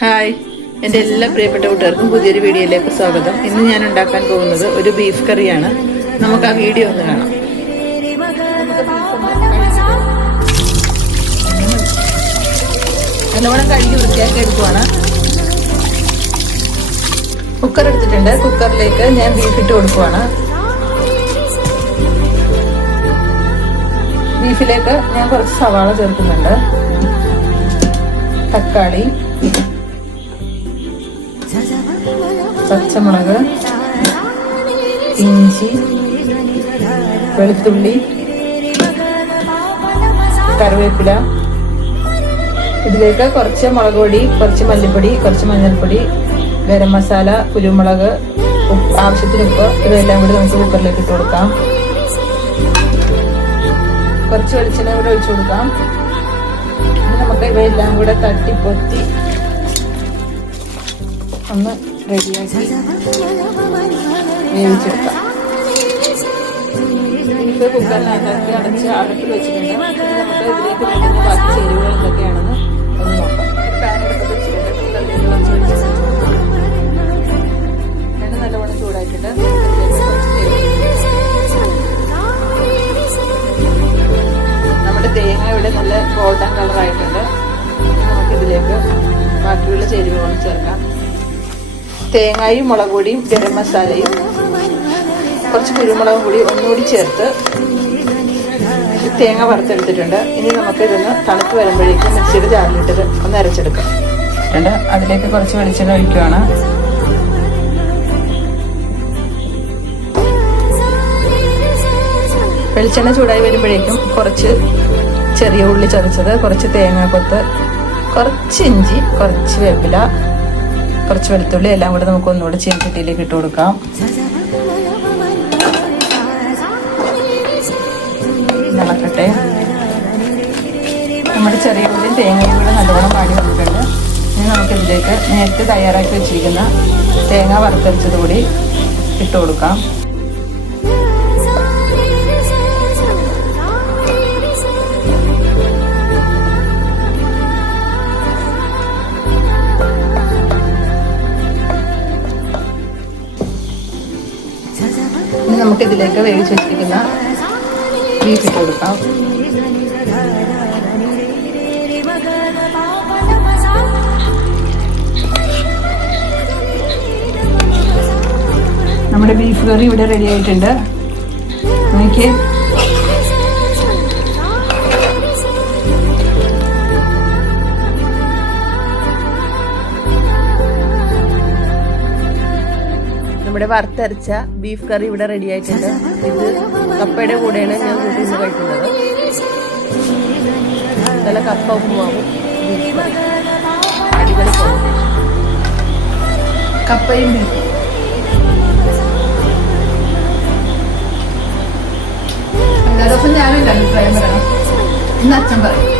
Hi, എൻ്റെ എല്ലാ പ്രിയപ്പെട്ട കൂട്ടുകാർക്കും പുതിയൊരു വീഡിയോയിലേക്ക് സ്വാഗതം. ഇന്ന് ഞാൻ ഉണ്ടാക്കാൻ പോകുന്നത് ഒരു ബീഫ് കറിയാണ്. നമുക്ക് ആ വീഡിയോ ഒന്ന് കാണാം. നല്ലവണ്ണം കഴുകി വൃത്തിയാക്കി എടുക്കുവാണ്. കുക്കർ എടുത്തിട്ടുണ്ട്. കുക്കറിലേക്ക് ഞാൻ ബീഫ് ഇട്ട് കൊടുക്കുവാണ്. ബീഫിലേക്ക് ഞാൻ കുറച്ച് സവാള ചേർക്കുന്നുണ്ട്, തക്കാളി, പച്ചമുളക്, ഇഞ്ചി, വെളുത്തുള്ളി, കറിവേപ്പില. ഇതിലേക്ക് കുറച്ച് മുളക് പൊടി, കുറച്ച് മല്ലിപ്പൊടി, കുറച്ച് മഞ്ഞൾപ്പൊടി, ഗരം മസാല, കുരുമുളക്, ആവശ്യത്തിന് ഉപ്പ്, ഇതെല്ലാം കൂടി നമുക്ക് കുക്കറിലേക്ക് ഇട്ട് കൊടുക്കാം. കുറച്ച് വെളിച്ചെണ്ണ കൂടെ ഒഴിച്ചു കൊടുക്കാം. നമുക്ക് ഇവയെല്ലാം കൂടെ തട്ടിപ്പൊത്തി ഒന്ന് റെഡിയാക്കി വേവിച്ചെടുക്കാം. ഇത് കുക്കറിനകത്താക്കി അടച്ച് അടുപ്പിൽ വെച്ചിട്ടുണ്ട്. നമുക്ക് ഇതിലേക്ക് വേണ്ടുന്ന ബാക്കി ചേരുവകൾ എന്തൊക്കെയാണെന്ന് ഒന്ന് നോക്കാം. ഒരു പാൻ എടുത്ത് വെച്ചിട്ടുണ്ട്. കുക്കറിലേക്ക് കുറച്ച് വെളിച്ചെണ്ണ നല്ലവണ്ണം ചൂടായിട്ടുണ്ട്. നമ്മുടെ തേങ്ങ ഇവിടെ നല്ല ഗോൾഡൻ കളറായിട്ടുണ്ട്. നമുക്കിതിലേക്ക് ബാക്കിയുള്ള ചേരുവകൾ ചേർക്കാം. തേങ്ങയും മുളക് പൊടിയും ഗരം മസാലയും കുറച്ച് കുരുമുളകും കൂടി ഒന്നുകൂടി ചേർത്ത് തേങ്ങ വറുത്തെടുത്തിട്ടുണ്ട്. ഇനി നമുക്ക് ഇതൊന്ന് തണുത്ത് വരുമ്പോഴേക്കും മിക്സിയുടെ ജാറിലിട്ടത് ഒന്ന് അരച്ചെടുക്കാം. അതിലേക്ക് കുറച്ച് വെളിച്ചെണ്ണ ഒഴിക്കുകയാണ്. വെളിച്ചെണ്ണ ചൂടായി വരുമ്പോഴേക്കും കുറച്ച് ചെറിയ ഉള്ളി ചതച്ചത്, കുറച്ച് തേങ്ങാക്കൊത്ത്, കുറച്ച് ഇഞ്ചി, കുറച്ച് വേപ്പില, കുറച്ച് വെളുത്തുള്ളി എല്ലാം കൂടെ നമുക്ക് ഒന്നുകൂടെ ചീനച്ചട്ടിയിലേക്ക് ഇട്ട് കൊടുക്കാം. ഇളക്കട്ടെ. നമ്മുടെ ചെറിയ ഉള്ളിയും തേങ്ങയും കൂടെ നല്ലവണ്ണം പാടി വന്നിട്ടുണ്ട്. ഇനി നമുക്കിതിലേക്ക് നേരത്തെ തയ്യാറാക്കി വെച്ചിരിക്കുന്ന തേങ്ങ വറുത്തരച്ചത് കൂടി ഇട്ട് കൊടുക്കാം. ഇനി നമുക്കിതിലേക്ക് വേവിച്ച് വെച്ചിരിക്കുന്ന ബീഫ് ഇട്ട് കൊടുക്കാം. നമ്മുടെ ബീഫ് കറി ഇവിടെ റെഡി ആയിട്ടുണ്ട്. നോക്കിയേ, നമ്മുടെ വറുത്തരച്ച ബീഫ് കറി ഇവിടെ റെഡി ആയിട്ടുണ്ട്. ഇത് കപ്പയുടെ കൂടെയാണ് ഞാൻ കൂട്ടി ഇന്ന് കഴിക്കുന്നത്. നല്ല കപ്പ ഉപ്പുമാവും അടിപൊളി കോമ്പിനേഷൻ. കപ്പയും ബീഫും. എല്ലാ ദിവസം ഞാനും അഭിപ്രായം പറയണം. ഇന്ന് അച്ഛൻ പറയും.